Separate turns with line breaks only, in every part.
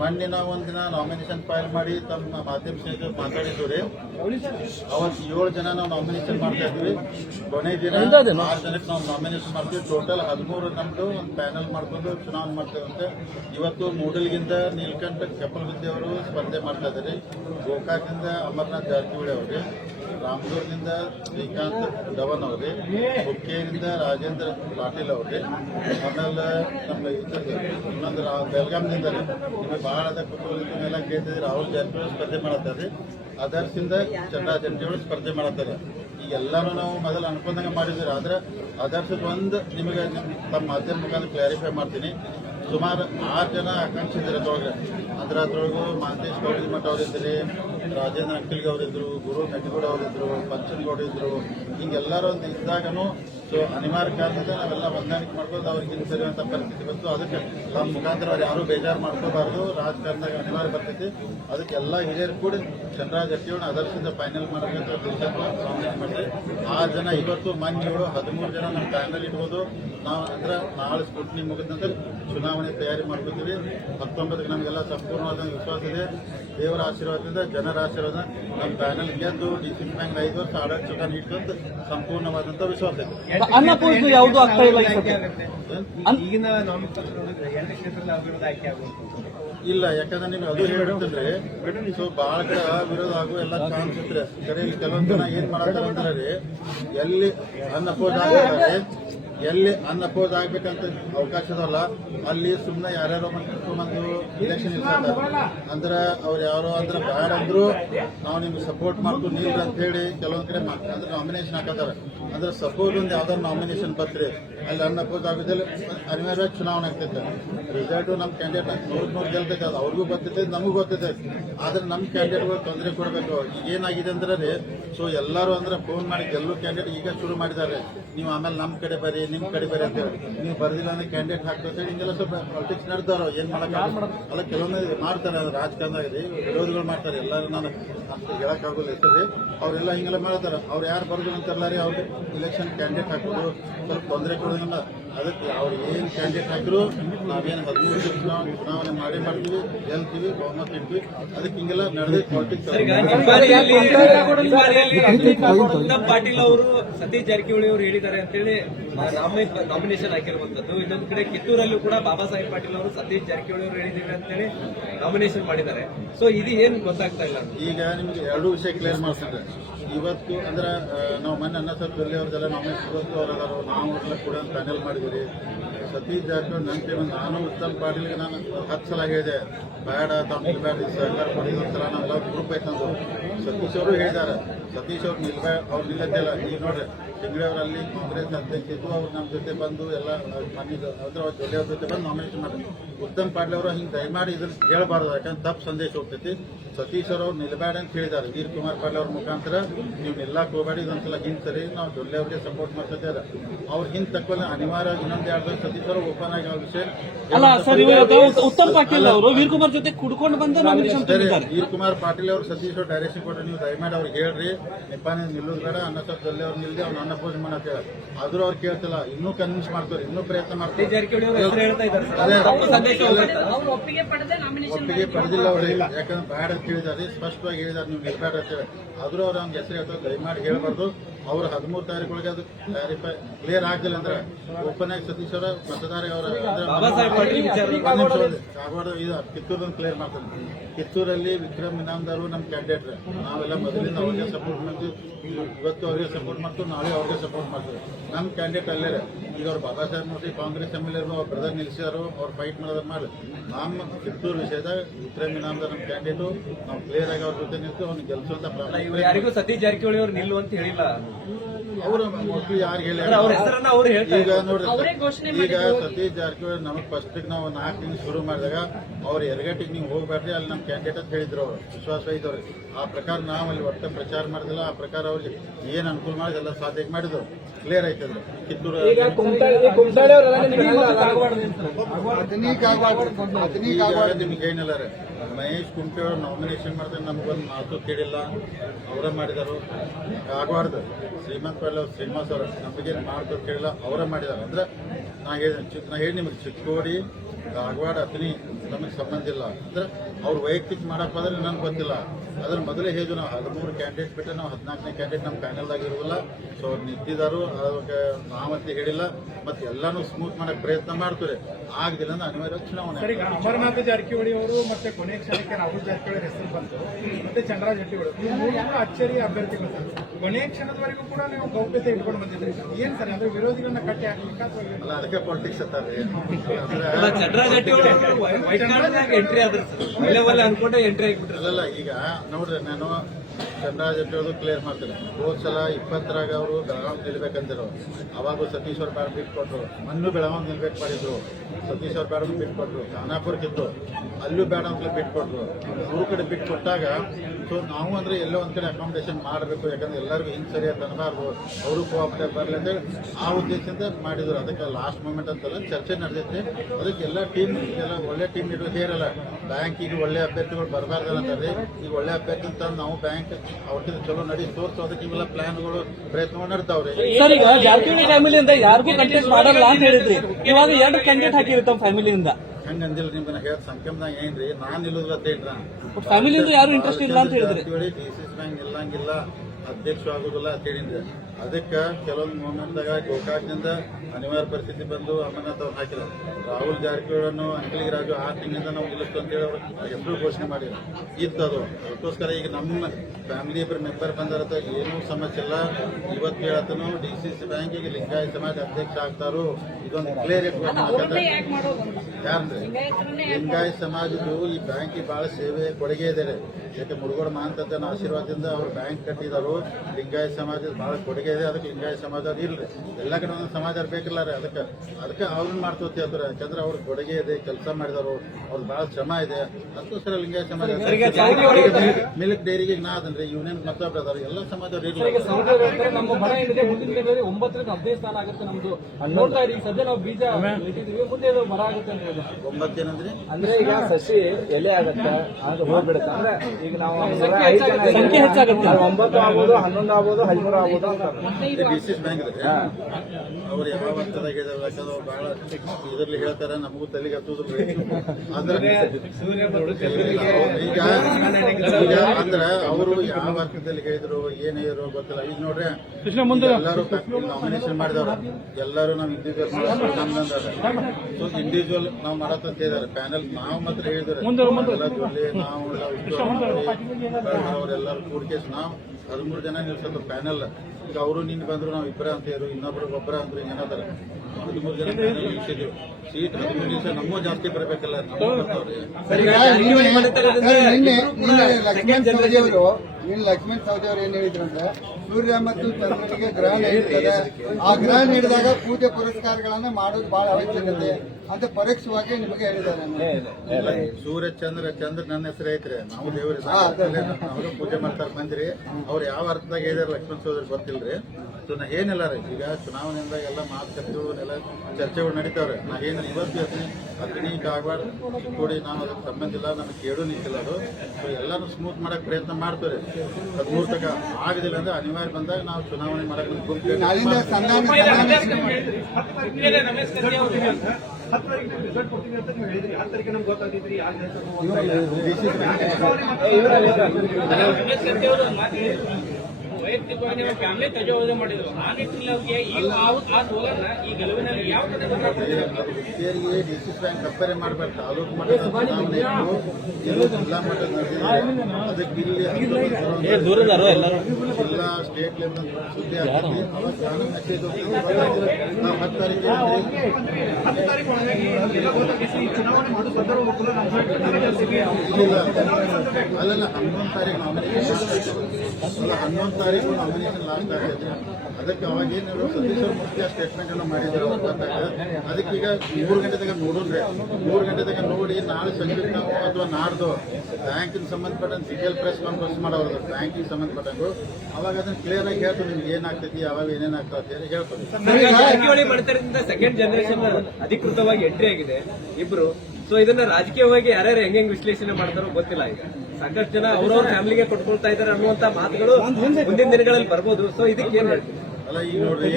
ಮಣ್ಣಿನ ಒಂದಿನ nomination file ಮಾಡಿ ತಮ್ಮ ಮಾಧ್ಯಮ ಸ್ನೇಹಿತರು ಮಾತಾಡಿದ್ರು ರೀ ಅವತ್ತು ಏಳು ಜನ ನಾವು ನಾಮಿನೇಷನ್ ಮಾಡ್ತಾ ಇದ್ವಿ ಕೊನೆ ದಿನ ಆರು ಜನಕ್ಕೆ ನಾವು ನಾಮಿನೇಷನ್ ಮಾಡ್ತೀವಿ. ಟೋಟಲ್ ಹದಿಮೂರು ನಮ್ದು ಒಂದು ಪ್ಯಾನಲ್ ಮಾಡ್ಕೊಂಡು ಚುನಾವಣೆ ಮಾಡ್ತೇವಂತೆ ಇವತ್ತು ಮೂಡಲ್ಗಿಂದ ನೀಲಕಂಠ ಬಿದ್ದೆ ಅವರು ಸ್ಪರ್ಧೆ ಮಾಡ್ತಾ ಇದ್ದಾರೆ. ಗೋಕಾಕಿಂದ ಅಮರ್ನಾಥ್ ಜಾರಕಿಹೊಳಿ ಅವ್ರಿ. ರಾಮದುರ್ಗದಿಂದ ಶ್ರೀಕಾಂತ್ ಧವನ್ ಅವ್ರಿ ಹುಕ್ಕೇರಿಂದ ರಾಜೇಂದ್ರ ಪಾಟೀಲ್ ಅವ್ರಿ ಆಮೇಲೆ ನಮ್ಮ ಇನ್ನೊಂದು ರಾ- ರೀ. ನಿಮಗೆ ಭಾಳ ಅದ ಕುಟುಂಬ ಎಲ್ಲ ಕೇಳ್ತಿದ್ರಿ ರಾಹುಲ್ ಜಾರಕಿಹೊಳಿ ಸ್ಪರ್ಧೆ ಮಾಡತ್ತಾರೆ ಅದರ್ಸಿಂದ ಚಂದ್ರ ಜಾರಕಿಹೊಳಿ ಸ್ಪರ್ಧೆ ಮಾಡತ್ತಾರೆ ಈಗ ಎಲ್ಲರೂ ನಾವು ಮೊದಲು ಅನ್ಕೊಂಡಂಗೆ ಮಾಡಿದ್ರಿ ಆದ್ರೆ ಅದರ್ಸದ ಒಂದು ನಿಮಗೆ ನಿಮ್- ತಮ್ಮ ಮಾಧ್ಯಮ ಮುಖಾಂತರ ಕ್ಲಾರಿಫೈ ಮಾಡ್ತೀನಿ. ಸುಮಾರು ಆರು ಜನ ಆಕಾಂಕ್ಷಿದ್ರು ಅದ್ರೊಳಗೆ ಅಂದ್ರೆ ಅದ್ರೊಳಗೂ ಗೌಡ ಮಠ ಅವರಿದ್ರಿ ರಾಜೇಂದ್ರ ಅಂಕಿಲ್ಗೆ ಅವರಿದ್ರು ಗುರು ನಟಿಗೌಡ ಅವರಿದ್ರು ಪಂಚನಗೌಡ ಇದ್ರು, ಹಿಂಗೆಲ್ಲರೂ ಒಂದು ಇದ್ದಾಗನು ಸೊ ಅನಿವಾರ್ಯ ಕಾರಣದಿಂದ ನಾವೆಲ್ಲ ಹೊಂದಾಣಿಕೆ ಮಾಡ್ಕೊಂಡು ಅವ್ರಿಗೆ ಸರಿಯುವಂತ ಪರಿಸ್ಥಿತಿ ಬಂತು. ಅದಕ್ಕೆ ನಮ್ಮ ಮುಖಾಂತರ ಅವ್ರು ಯಾರೂ ಬೇಜಾರು ಮಾಡ್ಕೋಬಾರ್ದು. ರಾಜಕಾರಣದಾಗ ಅನಿವಾರ್ಯ ಬರ್ತೈತಿ. ಅದಕ್ಕೆ ಎಲ್ಲ ಹಿರಿಯರು ಕೂಡ ಚಂದ್ರರಾಜ್ ಜಾರಕಿಹೊಳಿ ಅದರ್ಶದಿಂದ ಫೈನಲ್ ಮಾಡಬೇಕು ಮಾಡಿದೆ ಆ ಜನ ಇವತ್ತು ಮಾನ್ಯಗಳು ಹದಿಮೂರು ಜನ ನಮ್ಮ ಪ್ಯಾನಲ್ ಇಟ್ಬೋದು ನಾವು ಅಂದ್ರೆ ನಾಳೆ ಸ್ಕೂಟ್ನಿ ಮುಗಿದ ಚುನಾವಣೆ ತಯಾರಿ ಮಾಡ್ಕೊತೀವಿ. ಹತ್ತೊಂಬತ್ತಕ್ಕೆ ನಮಗೆಲ್ಲ ಸಂಪೂರ್ಣವಾದ ವಿಶ್ವಾಸ ಇದೆ. ದೇವರ ಆಶೀರ್ವಾದದಿಂದ, ಜನರ ಆಶೀರ್ವಾದ ನಮ್ಮ ಪ್ಯಾನಲ್ ಗೆದ್ದು ಡಿ ಐದು ವರ್ಷ ಆಡಳಿತ ಇಟ್ಕೊಂಡು ಸಂಪೂರ್ಣವಾದಂಥ ವಿಶ್ವಾಸ ಇದೆ.
ಅನ್ನಪೂರ್ತಿ ಯಾವುದು ಆಗ್ತಾ ಇಲ್ಲ ಈ ಸತಿ?
ಏನ್?
ಈಗಿನ ಅವಿರೋಧ ಆಯ್ಕೆ
ಇಲ್ಲ ಯಾಕಂದ್ರೆ ನಿಮ್ಗೆ ಅದು ಹೇಳ್ತಂದ್ರೆ ಸೊ ಬಹಳ ಕಡೆ ವಿರೋಧ ಆಗೋ ಎಲ್ಲ ಚಾನ್ಸ್ ಇದ್ರೆ ಕರೆ ಇಲ್ಲಿ ಕೆಲವೊಂದು ಜನ ಏನ್ ಮಾಡ್ತಾರೆ ರೀ, ಎಲ್ಲಿ ಅನ್ಅಪೋಸ್ ಆಗ್ತಾರೆ ಎಲ್ಲಿ ಅನ್ಅಪೋಸ್ ಆಗ್ಬೇಕಂತ ಅವಕಾಶ ಅದಲ್ಲ ಅಲ್ಲಿ ಸುಮ್ಮನೆ ಯಾರ್ಯಾರೋ ಬಂದು ಇಲೆಕ್ಷನ್ ಇರ್ತಾರೆ. ಅಂದ್ರೆ ಅವ್ರು ಯಾರೋ ಅಂದ್ರೆ ಬ್ಯಾಡ್ ಅಂದ್ರು ನಾವು ನಿಮ್ಗೆ ಸಪೋರ್ಟ್ ಮಾಡ್ಕೊಂಡು ನೀರು ಅಂತ ಹೇಳಿ ಕೆಲವೊಂದ್ ಕಡೆ ಅಂದ್ರೆ ನಾಮಿನೇಷನ್ ಹಾಕತ್ತಾರ. ಅಂದ್ರೆ ಸಪೋಸ್ ಒಂದು ಯಾವ್ದಾದ್ರು ನಾಮಿನೇಷನ್ ಬರ್ತೀರಿ, ಅಲ್ಲಿ ಅನ್ಅಪೋಸ್ ಆಗೋದಿಲ್ಲ ಅನಿವಾರ್ಯವಾಗಿ ಚುನಾವಣೆ ಆಗ್ತೈತೆ. ರಿಸಲ್ಟು ನಮ್ಮ ಕ್ಯಾಂಡಿಡೇಟ್ ನೂರ್ ನೂರು ಗೆಲ್ತೈತೆ, ಅದು ಅವ್ರಿಗೂ ಗೊತ್ತೈತೆ, ನಮಗೂ ಗೊತ್ತೈತೆ. ಆದ್ರೆ ನಮ್ಮ ಕ್ಯಾಂಡಿಡೇಟ್ಗಳು ತೊಂದರೆ ಕೊಡಬೇಕು. ಏನಾಗಿದೆ ಅಂದ್ರೆ ರೀ ಸೊ ಎಲ್ಲರೂ ಅಂದ್ರೆ ಫೋನ್ ಮಾಡಿ ಗೆಲ್ಲೋ ಕ್ಯಾಂಡಿಡೇಟ್ ಈಗ ಶುರು ಮಾಡಿದ್ದಾರೆ. ನೀವು ಆಮೇಲೆ ನಮ್ಮ ಕಡೆ ಬರ್ರಿ ನಿಮ್ಮ ಕಡೆ ಬರ್ರಿ ಅಂತ ನೀವು ಬರ್ದಿಲ್ಲ ಅಂದ್ರೆ ಕ್ಯಾಂಡಿಡೇಟ್ ಹಾಕ್ಬೇಕು ಹಿಂಗೆಲ್ಲ ಸ್ವಲ್ಪ ಪಾಲಿಟಿಕ್ಸ್ ನಡೆದಾರ ಏನು ಮಾಡಕ್ಕೆ ಅಲ್ಲ, ಕೆಲವೊಂದು ಮಾಡ್ತಾರೆ ರಾಜಕಾರಣದಾಗ ರೀ ವಿರೋಧಿಗಳು ಮಾಡ್ತಾರೆ. ಎಲ್ಲರೂ ನಾನು ಅಂತ ಹೇಳಕ್ಕಾಗೋಲ್ಲ ಇರ್ತದೆ ಅವರೆಲ್ಲ ಹಿಂಗೆಲ್ಲ ಮಾಡ್ತಾರೆ. ಅವ್ರು ಯಾರು ಬರ್ದು ಅಂತಾರಲ್ಲ ರೀ ಅವ್ರಿಗೆ ಇಲೆಕ್ಷನ್ ಕ್ಯಾಂಡಿಡೇಟ್ ಹಾಕೋದು ಸ್ವಲ್ಪ ತೊಂದರೆ ಕೊಡೋದಿಲ್ಲ ಅದಕ್ಕೆ ಅವ್ರು ಏನು ಕ್ಯಾಂಡಿಡೇಟ್ ಹಾಕಿದ್ರು ನಾವೇನು ಹದಿಮೂರು ಚುನಾವಣೆ ನಾವು ಚುನಾವಣೆ ಮಾಡಿ ಮಾಡ್ತೀವಿ ಗೆಲ್ತೀವಿ ಬಹುಮತ ಇಡ್ತೀವಿ. ಅದಕ್ಕೆ ಹಿಂಗೆಲ್ಲ ನಡೆದೇ ಪಾಲಿಟಿಕ್ಸ್
ಪಾಟೀಲ್ ಅವರು ಸತೀಶ್ ಜಾರಕಿಹೊಳಿ ಅವರು ಹೇಳಿದ್ದಾರೆ ಅಂತೇಳಿ ನಾಮಿನೇಷನ್ ಹಾಕಿರುವಂತದ್ದು. ಇನ್ನೊಂದು ಕಡೆ ಕಿತ್ತೂರಲ್ಲೂ ಕೂಡ ಬಾಬಾ ಸಾಹೇಬ್ ಪಾಟೀಲ್ ಅವರು ಸತೀಶ್ ಜಾರಕಿಹೊಳಿ ಅವರು ಹೇಳಿದ್ದಾರೆ ಅಂತೇಳಿ ನಾಮಿನೇಷನ್ ಮಾಡಿದ್ದಾರೆ. ಸೊ ಇದು ಏನ್ ಗೊತ್ತಾಗ್ತಾ ಇಲ್ಲ?
ಈಗ ನಿಮ್ಗೆ ಎರಡು ವಿಷಯ ಕ್ಲಿಯರ್ ಮಾಡ್ತಾರೆ ಇವತ್ತು ಅಂದ್ರೆ ನಾವು ಮೊನ್ನೆ ಅನ್ನ ಸರ್ ಬೆಲ್ಲಿ ಅವ್ರದ್ದೆಲ್ಲ ನಾಮಿನೇಷನ್ ಇವತ್ತು ಅವರೆಲ್ಲರೂ ನಾವು ಕೂಡ ಪ್ಯಾನೆಲ್ ಮಾಡಿದ್ದೀರಿ ಸತೀಶ್ ಜಾರಕಿಹೊಳಿ ನನ್ನ ಟೀಮ್ ನಾನು ಉತ್ತಮ್ ಪಾಟೀಲ್ಗೆ ನಾನು ಹತ್ತು ಸಲ ಹೇಳಿದೆ. ಬೇಡ ತಾವು ಬೇಡ ಸರ್ಕಾರ ಕೊಡಿ ಒಂದ್ಸಲ ನಾವೆಲ್ಲ ಗ್ರೂಪ್ ಐತಂದು ಸತೀಶ್ ಅವರು ಹೇಳಿದ್ದಾರೆ. ಸತೀಶ್ ಅವ್ರು ನಿಲ್ಬೇ, ಅವ್ರು ನಿಲ್ಲದಿಲ್ಲ ಈಗ ನೋಡ್ರಿ ಹೆಂಗಳವರಲ್ಲಿ ಕಾಂಗ್ರೆಸ್ ಅಧ್ಯಕ್ಷ ಇದ್ದು ಅವ್ರು ನಮ್ಮ ಜೊತೆ ಬಂದು ಎಲ್ಲ ಮನ್ನಿದ್ದು ಅದ್ರ ಜೊತೆ, ಅವ್ರ ಜೊತೆ ಬಂದು ನಾಮಿನೇಷನ್ ಮಾಡಿ ಉತ್ತಮ್ ಪಾಟೀಲ್ ಅವರು ಹಿಂಗೆ ದಯಮಾಡಿ ಇದ್ರ ಹೇಳ್ಬಾರ್ದು, ಯಾಕಂದ್ರೆ ತಪ್ಪು ಸಂದೇಶ ಹೋಗ್ತೈತಿ. ಸತೀಶ್ ಅವರು ನಿಲ್ಬೇಡ ಅಂತ ಹೇಳಿದ್ದಾರೆ. ವೀರ್ ಕುಮಾರ್ ಪಾಟೀಲ್ ಅವ್ರ ಮುಖಾಂತರ ನೀವು ನಿಲ್ಲಕ್ಕೆ ಹೋಗಬೇಡಿ, ಇದೊಂದ್ಸಲ ಹಿಂದೆ ಸರಿ, ನಾವು ಜೊಲ್ಲೆ ಅವ್ರಿಗೆ ಸಪೋರ್ಟ್ ಮಾಡ್ತಿದ್ದಾರೆ ಅವ್ರು ಹಿಂದೆ ತಕ್ಕೊಂಡ ಅನಿವಾರ್ಯವಾಗಿ ಇನ್ನೊಂದು ಎರಡು ದಿವಸ
ಅಲ್ಲ ಸರ್ ಉತ್ತಮ್ ಪಾಟೀಲ್ ಅವರು ವೀರ್ ಕುಮಾರ್ ಜೊತೆ ಕುಡ್ಕೊಂಡು ಬಂದು ನಾಮಿನೇಷನ್
ವೀರ್ ಕುಮಾರ್ ಪಾಟೀಲ್ ಅವರು ಸತೀಶ್ ಅವ್ರು ಡೈರೆಕ್ಷನ್ ಕೊಟ್ಟರೆ ನೀವು ದಯಮಾಡಿ ಅವ್ರಿಗೆ ಹೇಳ್ರಿ. ನಿಪ್ಪಾನೆ ನಿಲ್ಲೋದು ಬೇಡ ಅನ್ನ ಸ್ವಲ್ಪ ಜೊಲ್ಲೆ ಅವ್ರು ನಿಲ್ದೆ ಅವ್ನು ಅನ್ನ ಪೂಜೆ ಮಾಡಕ್ ಹೇಳ. ಆದ್ರೂ ಅವ್ರು ಕೇಳ್ತಿಲ್ಲ ಇನ್ನೂ ಕನ್ವಿನ್ಸ್ ಮಾಡ್ತಾರೆ ಇನ್ನೂ ಪ್ರಯತ್ನ ಮಾಡ್ತಾರೆ.
ಒಪ್ಪಿಗೆ ಪಡೆದೇ ನಾಮಿನೇಷನ್
ಒಪ್ಪಿಗೆ ಪಡೆದಿಲ್ಲ ಅವ್ರು. ಯಾಕಂದ್ರೆ ಬ್ಯಾಡ ಅಂತ ಹೇಳಿದಾರೆ ಸ್ಪಷ್ಟವಾಗಿ ಹೇಳಿದಾರೆ ನೀವು ನಿಲ್ಬೇಡ ಅಂತ ಹೇಳಿ. ಆದ್ರೂ ಅವ್ರು ಅವ್ನ ಹೆಸರು ಹೇಳ್ತಾರೆ ದಯಮಾಡಿ ಹೇಳ್ಬಾರ್ದು. ಅವ್ರು ಹದಿಮೂರು ತಾರೀಕೊಳಗೆ ಅದು ಕ್ಲಾರಿಫೈ ಕ್ಲಿಯರ್ ಆಗಿಲ್ಲ ಅಂದ್ರೆ ಓಪನ್ ಆಗಿ ಸತೀಶ್ ಅವರ ಮತದಾರ ಅವರ ಕಾಗವಾಡ ಇದು ಕಿತ್ತೂರನ್ನು ಕ್ಲಿಯರ್ ಮಾಡ್ತಾರೆ. ಕಿತ್ತೂರಲ್ಲಿ ವಿಕ್ರಮ್ ಇನಾಮ್ದಾರು ನಮ್ಮ ಕ್ಯಾಂಡಿಡೇಟ್ ನಾವೆಲ್ಲ ಮೊದಲಿಂದ ಅವ್ರಿಗೆ ಸಪೋರ್ಟ್ ಮಾಡ್ತೀವಿ. ಇವತ್ತು ಅವ್ರಿಗೆ ಸಪೋರ್ಟ್ ಮಾಡ್ತೀವಿ ನಾಳೆ ಅವ್ರಿಗೆ ಸಪೋರ್ಟ್ ಮಾಡ್ತೀವಿ. ನಮ್ಮ ಕ್ಯಾಂಡಿಡೇಟ್ ಅಲ್ಲೇ ಈಗ ಅವ್ರು ಬಾಬಾ ಸಾಹೇಬ್ ನೋಡಿ ಕಾಂಗ್ರೆಸ್ ಎಂ ಎಲ್ ಎ ಅವ್ರ ಬ್ರದರ್ ನಿಲ್ಸಿದಾರು ಅವ್ರು ಫೈಟ್ ಮಾಡೋದ್ರ ಮಾಡಿ ನಮ್ಮ ಕಿತ್ತೂರು ವಿಷಯದ ವಿಕ್ರಮ್ ಇನಾಮ್ದಾರ್ ನಮ್ಮ ಕ್ಯಾಂಡಿಡೇಟು ನಾವು ಕ್ಲಿಯರ್ ಆಗಿ ಅವ್ರ ಜೊತೆ ನಿಂತು ಅವ್ನಿಗೆ ಗೆಲ್ಸುವಂತ
ಪ್ರಾಬ್ಲಮ್ ಸತೀಶ್ ಜಾರಕಿಹೊಳಿ ಅವರು ನಿಲ್ಲು ಅಂತ ಹೇಳಿಲ್ಲ.
ಅವರು ಮೋಸ್ಟ್ಲಿ ಯಾರು ಹೇಳಿ ಈಗ. ನೋಡ್ರಿ
ಅವರೇ ಘೋಷಣೆ
ಈಗ ಸತೀಶ್ ಜಾರಕಿಹೊಳಿ ನಮಗ್ ಫಸ್ಟ್ ನಾವು ನಾಲ್ಕು ದಿನ ಶುರು ಮಾಡಿದಾಗ ಅವ್ರ ಎರಗಟ್ಟಿಗೆ ನೀವು ಹೋಗ್ಬೇಡ್ರಿ ಅಲ್ಲಿ ನಮ್ಮ ಕ್ಯಾಂಡಿಡೇಟ್ ಅಂತ ಹೇಳಿದ್ರು ಅವ್ರು. ವಿಶ್ವಾಸ ಇದ್ದವ್ರು. ಆ ಪ್ರಕಾರ ನಾವು ಅಲ್ಲಿ ಒಟ್ಟು ಪ್ರಚಾರ ಮಾಡಿದಿಲ್ಲ ಆ ಪ್ರಕಾರ ಅವ್ರಿಗೆ ಏನ್ ಅನುಕೂಲ ಮಾಡಿದ ಎಲ್ಲ ಸಾಧ್ಯ ಮಾಡಿದ್ರು. ಕ್ಲಿಯರ್ ಆಯ್ತದ್ರು ಕಿತ್ತೂರು ಈಗ ನಿಮ್ಗೆ ಏನಿಲ್ಲ ರೀ. ಮಹೇಶ್ ಕುಂಟೆ ಅವ್ರು ನಾಮಿನೇಷನ್ ಮಾಡಿದ್ರೆ ನಮಗೊಂದು ಮಾತು ಕೇಳಿಲ್ಲ. ಅವರೇ ಮಾಡಿದಾರು. ಆಗಬಾರ್ದು. ಶ್ರೀಮಂತ್ ಪಾಲ್ ಅವ್ರು ಶ್ರೀನಿವಾಸ್ ಅವರು ನಮಗೇನು ಮಾತು ಕೇಳಿಲ್ಲ, ಅವರೇ ಮಾಡಿದಾರೆ. ಅಂದ್ರೆ ನಾ ಹೇಳಿ ನಾ ಹೇಳಿ ನಿಮಗೆ ಚಿಕ್ಕೋಡಿ, ಧಾರವಾಡ ಅತನಿ ನಮಗೆ ಸಂಬಂಧ ಇಲ್ಲ. ಅಂದ್ರೆ ಅವ್ರು ವೈಯಕ್ತಿಕ ಮಾಡಕ್ ಹೋದ್ರೆ ನನಗೆ ಗೊತ್ತಿಲ್ಲ. ಅದ್ರ ಮೊದಲೇ ಹೇಳಿದ್ವಿ ನಾವು ಹದಿಮೂರು ಕ್ಯಾಂಡಿಡೇಟ್ ಬಿಟ್ಟರೆ ನಾವು ಹದಿನಾಲ್ಕನೇ ಕ್ಯಾಂಡಿಡೇಟ್ ನಮ್ಮ ಪ್ಯಾನೆಲ್ದಾಗ ಇರೋದಿಲ್ಲ ಸೊ ಅವ್ರು ನಿಂತಿದ್ದಾರು ಅದಕ್ಕೆ ನಾವಂತ ಹೇಳಿಲ್ಲ. ಮತ್ತೆ ಎಲ್ಲಾನು ಸ್ಮೂತ್ ಮಾಡಕ್ ಪ್ರಯತ್ನ ಮಾಡ್ತಾರೆ ಆಗದಿಲ್ಲ ಅಂದ್ರೆ ಅನಿವಾರ್ಯ ಚುನಾವಣೆ.
ಅಮರನಾಥ ಜಾರಕಿಹೊಳಿ ಅವರು ಮತ್ತೆ ಕೊನೆ ಕ್ಷಣಕ್ಕೆ ರಾಹುಲ್ ಜಾರಕಿಹೊಳಿ ಹೆಸರು ಬಂತು. ಮತ್ತೆ ಚಂದ್ರಾ ಜಾರಕಿಹೊಳಿ ಅಚ್ಚರಿ ಅಭ್ಯರ್ಥಿಗಳು ಕೊನೆ ಕ್ಷಣದವರೆಗೂ ಕೂಡ ನೀವು ಗೌಪ್ಯತೆ ಇಟ್ಕೊಂಡು ಬಂದಿದ್ರಿ ಏನ್ ಸರ್ ಅಂದ್ರೆ ವಿರೋಧಿಗಳನ್ನ ಕಟ್ಟಿ ಹಾಕ್ಲಿಕ್ಕೆ?
ಅಲ್ಲ ಅದಕ್ಕೆ ಪಾಲಿಟಿಕ್ಸ್
ಎಂಟ್ರಿ ಆದ್ರು ಸರ್. ಒಳ್ಳೆ ಒಳ್ಳೆ ಅನ್ಕೊಂಡೆ ಎಂಟ್ರಿ
ಈಗ ನೋಡ್ರಿ ನಾನು ಚಂದ್ರಾ ಜಟ್ಟಿ ಅವರು ಕ್ಲಿಯರ್ ಮಾಡ್ತೀನಿ. ಹೋದ್ ಸಲ ಇಪ್ಪತ್ತರಾಗ ಅವರು ಬೆಳಗಾವಿ ನಿಲ್ಬೇಕಂದಿರು ಅವಾಗೂ ಸತೀಶ್ ಅವ್ರ ಬ್ಯಾಡ ಬಿಟ್ಟು ಕೊಟ್ರು ಮಣ್ಣು ಬೆಳಗಾವಿ ನಿಲ್ಬೇಕು ಮಾಡಿದ್ರು. ಸತೀಶ್ ಅವ್ರ ಬೇಡ ಬಿಟ್ಕೊಟ್ರು. ಕೊಟ್ರು ಖಾನಾಪುರಕ್ಕಿತ್ತು ಅಲ್ಲೂ ಬೇಡ ಅಂತ ಬಿಟ್ಕೊಟ್ರು. ಮೂರು ಕಡೆ ಬಿಟ್ಟು ಕೊಟ್ಟಾಗ ಸೊ ನಾವು ಅಂದ್ರೆ ಎಲ್ಲೋ ಒಂದ್ ಕಡೆ ಅಕಾಮಿಡೇಷನ್ ಮಾಡಬೇಕು, ಯಾಕಂದ್ರೆ ಎಲ್ಲರಿಗೂ ಹಿಂಗ್ ಸರಿಯಾಗಿ ಅನ್ನಬಾರ್ದು ಅವರು ಕೋಆಪ್ಟೇಟ್ ಬರಲಿ ಅಂತೇಳಿ ಆ ಉದ್ದೇಶದಿಂದ ಮಾಡಿದ್ರು. ಅದಕ್ಕೆ ಲಾಸ್ಟ್ ಮೂಮೆಂಟ್ ಅಂತೆಲ್ಲ ಚರ್ಚೆ ನಡೆದೈತಿ ಅದಕ್ಕೆ ಎಲ್ಲ ಟೀಮ್ ಎಲ್ಲ ಒಳ್ಳೆ ಟೀಮ್ ಇಡೋದು ಹೇರಲ್ಲ ಬ್ಯಾಂಕಿಗೆ ಒಳ್ಳೆ ಅಭ್ಯರ್ಥಿಗಳು ಬರಬಾರ್ದಲ್ಲ ಅಂತಾರೆ ಈಗ ಒಳ್ಳೆ ಅಭ್ಯರ್ಥಿ ಅಂತ ನಾವು ಬ್ಯಾಂಕ್ ಅವ್ರಿಗೆ ಚಲೋ ನಡಿ ತೋರಿಸೋದಕ್ಕೆ ಇವೆಲ್ಲ ಪ್ಲಾನ್ಗಳು
ಸರ್ ಜಾರಕಿಹೊಳಿ ಫ್ಯಾಮಿಲಿಯಿಂದ ಯಾರಿಗೂ ಕಂಟೆಸ್ಟ್ ಮಾಡಲ್ಲ ಅಂತ ಹೇಳಿದ್ರಿ. ಇವಾಗ ಎರಡು ಕ್ಯಾಂಡಿಡೇಟ್ ಹಾಕಿರಿ ತಮ್ಮ ಫ್ಯಾಮಿಲಿಯಿಂದ.
ಹಂಗ ಅಂದಿಲ್ಲ ನಿಮ್ಮ ಹೇಳ ಸಂಕಮ್ದಾಗ ಏನ್ರಿ ನಾನ್ ಇಲ್ಲದ್ರ ಏನ್ರ
ಫ್ಯಾಮಿಲಿಯಿಂದ ಯಾರು ಇಂಟ್ರೆಸ್ಟ್ ಇಲ್ಲ ಅಂತ ಹೇಳಿದ್ರಿ.
ಡಿ ಸಿ ಬ್ಯಾಂಕ್ ನಿಲ್ಲಂಗಿಲ್ಲ ಅಧ್ಯಕ್ಷ ಆಗುದಿಲ್ಲ ಅಂತ ಹೇಳಿದ್ರೆ ಅದಕ್ಕೆ ಕೆಲವೊಂದು ಮೂಮೆಂಟ್ದಾಗ ಗೋಕಾಕ್ನಿಂದ ಅನಿವಾರ್ಯ ಪರಿಸ್ಥಿತಿ ಬಂದು ಅಮರನಾಥ್ ಅವ್ರು ಹಾಕಿಲ್ಲ ರಾಹುಲ್ ಜಾರಕಿಹೊಳಿಯನ್ನು ಅಂಕಲಿಗೆ ರಾಜು ಆರು ತಿಂಗಳಿಂದ ನಾವು ಗೆಲ್ಲಿಸ್ತು ಅಂತೇಳಿ ಅವರು ಹೆಸರು ಘೋಷಣೆ ಮಾಡಿಲ್ಲ ಅದು ಅದಕ್ಕೋಸ್ಕರ ಈಗ ನಮ್ಮ ಫ್ಯಾಮಿಲಿ ಇಬ್ಬರು ಮೆಂಬರ್ ಬಂದಾರತ್ತ ಏನೂ ಸಮಸ್ಯೆ ಇಲ್ಲ. ಇವತ್ತು ಹೇಳತ್ತನು ಡಿ ಸಿ ಸಿ ಬ್ಯಾಂಕಿಗೆ ಲಿಂಗಾಯತ ಸಮಾಜ ಅಧ್ಯಕ್ಷ ಆಗ್ತಾರು. ಇದೊಂದು ಕ್ಲಿಯರ್ ಯಾರಂದ್ರೆ ಲಿಂಗಾಯತ್ ಸಮಾಜದ್ದು ಈ ಬ್ಯಾಂಕಿಗೆ ಬಹಳ ಸೇವೆ ಕೊಡುಗೆ ಇದ್ದಾರೆ ಯಾಕೆ ಮುರುಗೋಡ ಮಹಾಂತನ ಆಶೀರ್ವಾದದಿಂದ ಅವರು ಬ್ಯಾಂಕ್ ಕಟ್ಟಿದಾರು. ಲಿಂಗಾಯತ ಸಮಾಜದ ಬಹಳ ಕೊಡುಗೆ ಇದೆ ಅದಕ್ಕೆ ಲಿಂಗಾಯತ ಸಮಾಜ ಇಲ್ರಿ. ಎಲ್ಲ ಕಡೆ ಒಂದೊಂದು ಸಮಾಜ ಬೇಕಿಲ್ಲ ರೀ. ಅದಕ್ಕೆ ಅದಕ್ಕೆ ಅವ್ರನ್ನ ಮಾಡ್ತೀವಿ ಅಂದ್ರೆ ಯಾಕಂದ್ರೆ ಅವ್ರ ಕೊಡುಗೆ ಇದೆ ಕೆಲಸ ಮಾಡಿದವರು ಅವ್ರ ಬಹಳ ಶ್ರಮ ಇದೆ. ಅದಕ್ಕೋಸ್ಕರ ಲಿಂಗಾಯತ ಸಮಾಜ ಮಿಲ್ಕ್ ಡೈರಿಗೆ ನಾ ಅದನ್ರಿ ಯೂನಿಯನ್ ಮತ್ತೊಬ್ರು ಅದಾರ ಎಲ್ಲ ಸಮಾಜ
ಇಲ್ಲ ಮುಂದಿನ ದಿನದಲ್ಲಿ ಒಂಬತ್ತರಿಂದ ಹದಿನೈದು ಸ್ಥಾನ ಆಗುತ್ತೆ ನಮ್ದು. ನೋಡ್ತಾ ಇದ್ದೀವಿ ಸದ್ಯ ನಾವು ಬೀಜ ಇಟ್ಟಿದ್ದೀವಿ ಮುಂದೆ ಅದು ಬರ ಆಗುತ್ತೆ ಅಂತ ಹೇಳಿದ್ರು
ಒಂಬತ್ತೇನಂದ್ರಿ
ಅಂದ್ರೆ ಈಗ ಸಸಿ ಎಲೆ ಆಗುತ್ತೆ ಅದು ಹೋಗ್ಬಿಡುತ್ತೆ. ಅಂದ್ರೆ ಈಗ ನಾವು ಒಂಬತ್ತು ಆಗ್ಬೋದು ಹನ್ನೊಂದು ಆಗ್ಬೋದು ಹದಿಮೂರು ಆಗ್ಬೋದು ಅಂತ.
ಡಿಸಿಸ್ ಬ್ಯಾಂಕ್ ಇದೆ ಅವ್ರು ಯಾವ ಹಂತದಾಗ ಇದಾರೆ ಯಾಕಂದ್ರೆ ಅವ್ರು ಬಹಳ ಇದರಲ್ಲಿ ಹೇಳ್ತಾರೆ ನಮಗೂ ತಲೆಗೆ ಹತ್ತುದಿಲ್ಲ ಅಂದ್ರೆ ಈಗ ಈಗ ಅಂದ್ರೆ ಅವರು ಯಾವ ಅರ್ಥದಲ್ಲಿ ಹೇಳಿದ್ರು ಏನೇರು ಗೊತ್ತಿಲ್ಲ. ಈಗ ನೋಡ್ರಿ ಎಲ್ಲರೂ ನಾಮಿನೇಷನ್ ಮಾಡಿದವ್ರು. ಎಲ್ಲರೂ ನಾವು ಇಂಡಿವಿಜುವಲ್ ನಮ್ದಂದ್ರೆ ಸೊ ಇಂಡಿವಿಜುವಲ್ ನಾವು ಮಾಡತ್ತಂತ ಅಂತ ಹೇಳಿದಾರೆ. ಪ್ಯಾನಲ್ ನಾವು ಮಾತ್ರ ಹೇಳಿದ್ರೆ. ಎಲ್ಲ ಜೊಲ್ಲೆ ನಾವು ಅವರೆಲ್ಲರೂ ಕೂಡ್ಕೇಸ್ ನಾವು ಹದಿಮೂರು ಜನ ನಿಲ್ಸೋದು ಪ್ಯಾನಲ್ ಈಗ ಅವರು ನಿನ್ ಬಂದ್ರು ನಾವು ಇಬ್ಬರ ಅಂತ ಹೇಳಿದ್ರು ಇನ್ನೊಬ್ರು ಒಬ್ಬರ ಅಂದ್ರೆ ಏನಾದ್ರೆ ಹದಿಮೂರು ಜನ ಸೀಟ್ ಹದಿಮೂರು ನಮ್ಮೂ ಜಾಸ್ತಿ ಬರಬೇಕಲ್ಲ ನಮ್ಮೂ ಬರ್ತಾವ್ರಿ.
ನಿನ್ನೆ ನಿನ್ನೆ ಲಕ್ಷ್ಮಣ್ ಸವದಿ ಅವರು ನಿನ್ನೆ ಲಕ್ಷ್ಮಣ್ ಸವದಿ ಅವ್ರು ಏನ್ ಹೇಳಿದ್ರಂದ್ರೆ ಸೂರ್ಯ ಮತ್ತು ಚಂದ್ರನಿಗೆ ಗ್ರಹ ನೀಡುತ್ತದೆ ಆ ಗ್ರಹ ನೀಡಿದಾಗ ಪೂಜೆ ಪುರಸ್ಕಾರಗಳನ್ನ ಮಾಡೋದು ಬಹಳ ಅವಶ್ಯಕತೆ ಅಂತ ಪರೋಕ್ಷವಾಗಿ ನಿಮಗೆ ಹೇಳಿದ್ದಾರೆ
ಸೂರ್ಯ ಚಂದ್ರ ಚಂದ್ರ ನನ್ನ ಹೆಸರು ಐತ್ರಿ. ನಾವು ದೇವ್ರ ಅವರು ಪೂಜೆ ಮಾಡ್ತಾರ ಮಂದಿರಿ ಅವ್ರು ಯಾವ ಅರ್ಥದಾಗ ಹೇಳಿದಾರೆ ಲಕ್ಷ್ಮಣ ಸೋದರಿ ಗೊತ್ತಿಲ್ರಿ. ಸೊ ನಾ ಏನಿಲ್ಲ ರೀ ಈಗ ಚುನಾವಣೆಯಿಂದ ಎಲ್ಲ ಮಾತುಕತೆ ಎಲ್ಲ ಚರ್ಚೆಗಳು ನಡೀತಾವ್ರೆ. ನಾ ಏನು ಇವತ್ತು ಹೇಳ್ತೀನಿ ಅಗ್ನಿ ಕಾಗವಾಡ ಕೂಡಿ ನಾವು ಅದಕ್ಕೆ ಸಂಬಂಧ ಇಲ್ಲ ನಮಗೆ ಕೇಳು ನಿಂತಿಲ್ಲ ಅದು. ಸೊ ಎಲ್ಲಾನು ಸ್ಮೂತ್ ಮಾಡೋಕೆ ಪ್ರಯತ್ನ ಮಾಡ್ತಾರೆ ಹದಿಮೂರು ತಕ ಆಗದಿಲ್ಲ ಅಂದ್ರೆ ಅನಿವಾರ್ಯ ಬಂದಾಗ ನಾವು ಚುನಾವಣೆ ಮಾಡೋಕೆ ನಮ್ಗೆ ಗುಂಪು
ವೈಯಕ್ತಿಕವಾಗಿ ನಿಮ್ಮ ಫ್ಯಾಮಿಲಿ ತಜೋವಧೆ ಮಾಡಿದ್ರು. ಆ ನಿಟ್ಟಿನಲ್ಲಿ ಈ ಆ- ಸೋಲನ್ನ ಈ ಗೆಲುವಿನಲ್ಲಿ ಯಾವ ಕಡೆ
ಹುಡುಗಿಯರಿಗೆ ಡಿ ಸಿ ಬ್ಯಾಂಕ್ ಕಂಪೇರ್ ಮಾಡಬೇಕು. ತಾಲೂಕು ಮಟ್ಟದ ಜಿಲ್ಲಾ ಅದಕ್ಕೆ ಇಲ್ಲಿ ಜಿಲ್ಲಾ ಸ್ಟೇಟ್ ಲೆವೆಲ್ ಸುದ್ದಿ ಆಗ್ತದೆ ನಾವು ಹತ್ತು
ತಾರೀಕು ಈ ಚುನಾವಣೆ ಮಾಡೋ ಸಂದರ್ಭ ಕೂಡ
ಅಲ್ಲಲ್ಲ ಹನ್ನೊಂದು ತಾರೀಕು ನಾಮಿನೇಷನ್ ಅಲ್ಲ ಹನ್ನೊಂದು ತಾರೀಕು ನಾಮಿನೇಷನ್ ಲಾಸ್ಟ್ ಆಗೈತೆ ಅದಕ್ಕೆ ಅವಾಗ ಏನಿದ್ರು ಸತೀಶ್ ಅವ್ರ ಆ ಸ್ಟೇಟ್ಮೆಂಟ್ ಅನ್ನು ಮಾಡಿದ್ರು ಅದಕ್ಕೆ ಈಗ ಮೂರು ಗಂಟೆ ತನಕ ನೋಡಿದ್ರೆ ಮೂರು ಗಂಟೆ ತನಕ ನೋಡಿ ನಾಳೆ ಸಂಜೆ ನಾವು ಅಥವಾ ನಾಡ್ದು ಬ್ಯಾಂಕಿನ ಸಂಬಂಧಪಟ್ಟಂತ ಸಿಂಗಲ್ ಪ್ರೆಸ್ ಕಾನ್ಫರೆನ್ಸ್ ಮಾಡೋರು ಬ್ಯಾಂಕಿಗೆ ಸಂಬಂಧಪಟ್ಟಂಗೆ. ಅವಾಗ ಅದನ್ನ ಕ್ಲಿಯರ್ ಆಗಿ ಹೇಳ್ತಾರೆ ನಿಮ್ಗೆ ಏನಾಗ್ತೈತಿ ಅವಾಗ ಏನೇನಾಗ್ತದೆ ಅಂತ ಹೇಳಿ ಹೇಳ್ತಾರೆ
ಸೆಕೆಂಡ್ ಜನರೇಷನ್ ಅಧಿಕೃತವಾಗಿ ಎಂಟ್ರಿ ಆಗಿದೆ. ಇಬ್ರು. ಸೊ ಇದನ್ನ ರಾಜಕೀಯವಾಗಿ ಯಾರ್ಯಾರು ಹೆಂಗ್ ಹೆಂಗ್ ವಿಶ್ಲೇಷಣೆ ಮಾಡ್ತಾರೋ ಗೊತ್ತಿಲ್ಲ ಈಗ. ಸಾಕಷ್ಟು ಜನ ಅವ್ರವ್ರ ಫ್ಯಾಮಿಲಿಗೆ ಕೊಟ್ಕೊಳ್ತಾ ಇದಾರೆ ಅನ್ನುವಂತ ಮಾತುಗಳು ಮುಂದಿನ ದಿನಗಳಲ್ಲಿ ಬರ್ಬೋದು. ಸೊ ಇದಕ್ಕೆ ಏನ್
ಅಲ್ಲ, ಈಗ ನೋಡ್ರಿ,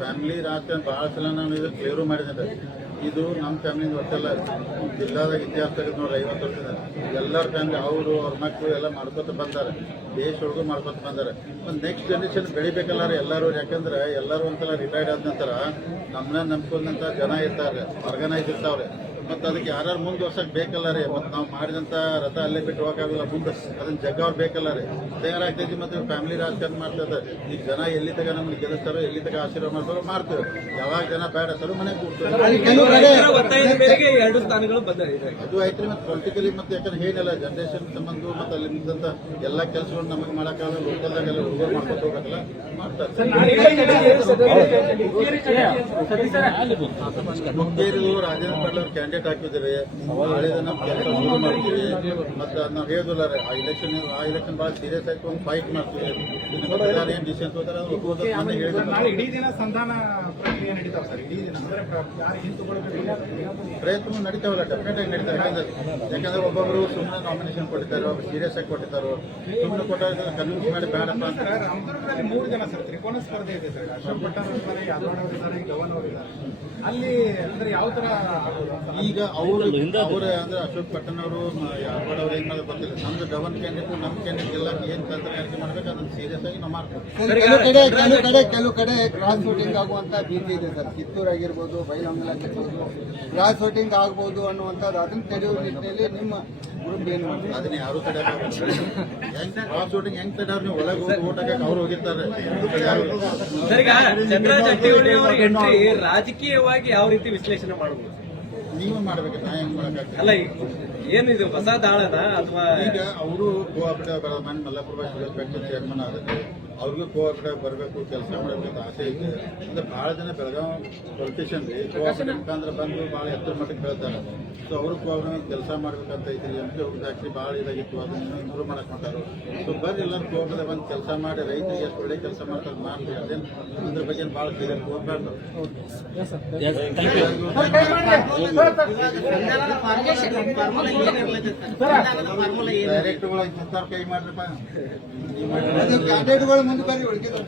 ಫ್ಯಾಮಿಲಿ ರಾಜಕಾರಣ ಬಹಳ ಸಲ ನಾನು ಇದು ಕ್ಲಿಯರ್ ಮಾಡಿದ್ದೇನೆ ಇದು ನಮ್ಮ ಫ್ಯಾಮಿಲಿ ಗೊತ್ತಲ್ಲ. ಜಿಲ್ಲಾದಾಗ ಇತಿಹಾಸ ತೆಗೆದು ನೋಡ್ರಿ, ಐವತ್ತು ವರ್ಷದ ಎಲ್ಲರ ಫ್ಯಾಮಿಲಿ, ಅವರು, ಅವ್ರ ಮಕ್ಕಳು ಎಲ್ಲ ಮಾಡ್ಕೊತ ಬಂದಾರೆ. ದೇಶ ಒಳಗೂ ಮಾಡ್ಕೊತ ಬಂದಾರೆ. ಒಂದು ನೆಕ್ಸ್ಟ್ ಜನರೇಷನ್ ಬೆಳಿಬೇಕಲ್ಲ ಎಲ್ಲರೂ. ಯಾಕಂದ್ರೆ ಎಲ್ಲರೂ ಒಂದ್ಸಲ ರಿಟೈರ್ಡ್ ಆದ ನಂತರ ನಮ್ಮನ್ನ ನಂಬ್ಕೊಂಡಂತ ಜನ ಇರ್ತಾರೆ ಆರ್ಗನೈಸ್ ಇರ್ತಾವ್ರೆ. ಮತ್ತೆ ಅದಕ್ಕೆ ಯಾರು ವರ್ಷಕ್ಕೆ ಬೇಕಲ್ಲ ರೀ ಮತ್ತೆ ನಾವು ಮಾಡಿದಂತ ರಥ ಅಲ್ಲೇ ಬಿಟ್ಟು ಹೋಗಕ್ಕಾಗಲ್ಲ ಮುಂದೆ. ಅದನ್ನ ಜಗ್ಗವ್ರು ಬೇಕಲ್ಲ ರೀ. ತಯಾರಾಗ್ತೈತಿ ಮತ್ತೆ ಫ್ಯಾಮಿಲಿ ರಾಜಕಾರಣ ಮಾಡ್ತದೆ ಈಗ ಜನ ಎಲ್ಲಿ ತಗ ನಮ್ಗೆ ಗೆಲ್ಲಿಸ್ತಾರೋ ಎಲ್ಲಿ ತಗ ಆಶೀರ್ವಾದ ಮಾಡ್ತಾರೋ ಮಾಡ್ತೇವೆ. ಯಾವಾಗ ಜನ ಬೇಡ ಸರ್ ಮನೆಗೆ ಕೂಡ್ತೇವೆ
ಎರಡು ಸ್ಥಾನಗಳು ಬಂದಿದೆ
ಅದು ಐತ್ರಿ ಮತ್ತೆ ಪೊಲಿಟಿಕಲಿ ಮತ್ತೆ ಯಾಕಂದ್ರೆ ಏನಿಲ್ಲ ಜನರೇಷನ್ ಸಂಬಂಧ ಮತ್ತೆ ಅಲ್ಲಿ ನಿಂತ ಎಲ್ಲ ಕೆಲಸಗಳು ನಮಗೆ ಮಾಡಕ್ಕಾಗಲ್ಲ ಲೋಕಲ್ದಾಗೆಲ್ಲ ಹುಡುಗರು ಮಾಡ್ಕೊತ ಹೋಗಲ್ಲ ಮಾಡ್ತಾರೆ. ಮುಖ್ಯರು ರಾಜೇಂದ್ರ ಪಾಟೀಲ್ ಅವ್ರ ಕ್ಯಾಂಡಿಡೇಟ್ ಹಾಕಿದ್ದೀವಿ. ನಾಳೆ ನಮ್ಮ ಕೆಲಸ ಶುರು ಮಾಡ್ತೀವಿ. ಮತ್ತೆ ನಾವು ಹೇಳಿದಿಲ್ಲ ರೀ ಆ ಇಲೆಕ್ಷನ್ ಆ ಇಲೆಕ್ಷನ್ ಭಾಳ ಸೀರಿಯಸ್ ಆಗಿ ಒಂದು ಫೈಟ್ ಮಾಡ್ತೀವಿ. ಏನು ಡಿಸಿಷನ್ ತಗೋತಾರೆ ಅದು ಹೇಳಿದ್ರು
ಇಡೀ ದಿನ ಸಂಧಾನ ಪ್ರಕ್ರಿಯೆ ನಡೀತಾವ ಸರ್. ಇಡೀ ದಿನ ಅಂದ್ರೆ ಪ್ರ- ಯಾರು ಹಿಂತುಕೊಳ್ಬೇಕು
ಪ್ರಯತ್ನ ನಡೀತಾವಲ್ಲ ಡೆಫಿನೆಟ್ ಆಗಿ ನಡೀತಾರೆ ಯಾಕಂದ್ರೆ ಯಾಕಂದ್ರೆ ಒಬ್ಬೊಬ್ರು ಸುಮ್ಮನೆ ನಾಮಿನೇಷನ್ ಕೊಟ್ಟಿದ್ದಾರೆ ಒಬ್ಬರು ಸೀರಿಯಸ್ ಆಗಿ ಕೊಟ್ಟಿದ್ದಾರೆ ಸುಮ್ಮನೆ ಕೊಟ್ಟಾಗ ಕನ್ವಿನ್ಸ್ ಮಾಡಿ ಬೇಡ ಅಂತ.
ಸರ್ ರಾಮದುರ್ಗದಲ್ಲಿ ಮೂರು ಜನ ಸರ್ ತ್ರಿಕೋನ ಸ್ಪರ್ಧೆ ಇದೆ ಸರ್. ಅಶೋಕ್ ಭಟ್ಟರ್ ಇದ್ದಾರೆ ಯಾದವ್ ಅವರು ಇದ್ದಾರೆ ಗವನ್ ಅವರು ಇದ್ದಾರೆ. ಅಲ್ಲಿ ಅಂದ್ರೆ ಯಾವ ತರ ಅಂತ
ಈಗ ಅವರು ಅವರ ಅಂದ್ರೆ ಅಶೋಕ್ ಪಟ್ಟಣ ಅವರು ಯಾವಾಡ ಅವರು ಏನ್ ಮಾಡೋದು ಗೊತ್ತಿಲ್ಲ. ನಮ್ದು ಗವರ್ನ್ ಕ್ಯಾಂಡಿಡೇಟ್ ನಮ್ಮ ಕ್ಯಾಂಡಿಡೇಟ್ ಎಲ್ಲ ಏನ್ ತಂತ್ರಗಾರಿಕೆ ಮಾಡ್ಬೇಕು ಅದನ್ನ ಸೀರಿಯಸ್ ಆಗಿ ನಾವು ಮಾಡ್ತೀವಿ
ಕೆಲವು ಕಡೆ ಕೆಲವು ಕಡೆ ಕೆಲವು ಕಡೆ ಕ್ರಾಸ್ ವೋಟಿಂಗ್ ಆಗುವಂತ ಭೀತಿ ಇದೆ ಸರ್. ಕಿತ್ತೂರು ಆಗಿರ್ಬೋದು ಬೈಲಹೊಂಗಲ ಆಗಿರ್ಬೋದು ಕ್ರಾಸ್ ವೋಟಿಂಗ್ ಆಗ್ಬೋದು ಅನ್ನುವಂಥದ್ದು ಅದನ್ನ ತಡೆಯುವ ನಿಟ್ಟಿನಲ್ಲಿ ನಿಮ್ಮ ಗ್ರೂಪ್ ಏನು ಮಾಡ್ತಾರೆ?
ಅದನ್ನ ಯಾರು ಕಡೆ ಹೆಂಗ್ ಕ್ರಾಸ್ ವೋಟಿಂಗ್ ಹೆಂಗ್ ತಡೆಯವ್ರು ನೀವು? ಒಳಗೆ ಹೋಗಿ ಓಟ್ ಹಾಕಕ್ಕೆ ಅವ್ರು ಹೋಗಿರ್ತಾರೆ. ಅದು
ಸರ್ ಈಗ ಚಂದ್ರ ಜಾರಕಿಹೊಳಿ ಅವರ ಎಂಟ್ರಿ ರಾಜಕೀಯವಾಗಿ ಯಾವ ರೀತಿ ವಿಶ್ಲೇಷಣೆ ಮಾಡಬಹುದು
ನೀವು ಮಾಡ್ಬೇಕು ನ್ಯಾಯ
ಅಲ್ಲ ಏನು ಏನಿದು ಹೊಸ ದಾಳನ ಅಥವಾ
ಈಗ ಅವರು ಬರೋದು ಮನೆ ಮಲ್ಲಪುರ ಚೇರ್ಮನ್ ಆದ್ರೆ ಅವ್ರಿಗೂ ಕೋಕಡೆ ಬರಬೇಕು ಕೆಲಸ ಮಾಡಬೇಕು ಆಸೆ ಇದೆ. ಅಂದ್ರೆ ಬಹಳ ಜನ ಬೆಳಗಾವಿ ಪೊಲಿಟಿಷಿಯನ್ ರೀ ಕೋಆಪರೇಟಿವ್ ಮುಖಾಂತರ ಬಂದು ಬಹಳ ಎತ್ತರ ಮಟ್ಟಕ್ಕೆ ಹೇಳ್ತಾರೆ. ಸೊ ಅವರು ಕೋಆಪರೇಟಿವ್ ಕೆಲಸ ಮಾಡ್ಬೇಕಂತ ಐತಿ ಎಂ ಪಿ ಅವ್ರ ಫ್ಯಾಕ್ಟ್ರಿ ಭಾಳ ಇದಾಗಿತ್ತು. ಅದನ್ನು ಇಂಪ್ರೂವ್ ಮಾಡಕ್ ಹೊಂಟಾರು. ಸೊ ಬರ್ರಿ ಎಲ್ಲರೂ ಕೋಆಪರೇಟಿವ್ ಬಂದು ಕೆಲಸ ಮಾಡಿ ರೈತರಿಗೆ ಎಷ್ಟು ಒಳ್ಳೆ ಕೆಲಸ ಮಾಡ್ತಾರೆ ಮಾಡ್ತೀವಿ ಅದೇನು ಅದ್ರ ಬಗ್ಗೆ ಭಾಳ ಸೀರಿಯಸ್ ಹೋಗ್ಬಾರ್ದು. ಒಳಗೆ ಇಂಥವ್ರ ಕೈ ಮಾಡ್ರಪ್ಪ.
ಅದು ಕ್ಯಾಂಡಿಡೇಟ್ಗಳು ಮುಂದೆ ಬರ್ರಿ ಉಳ್ಕಿದ್ರು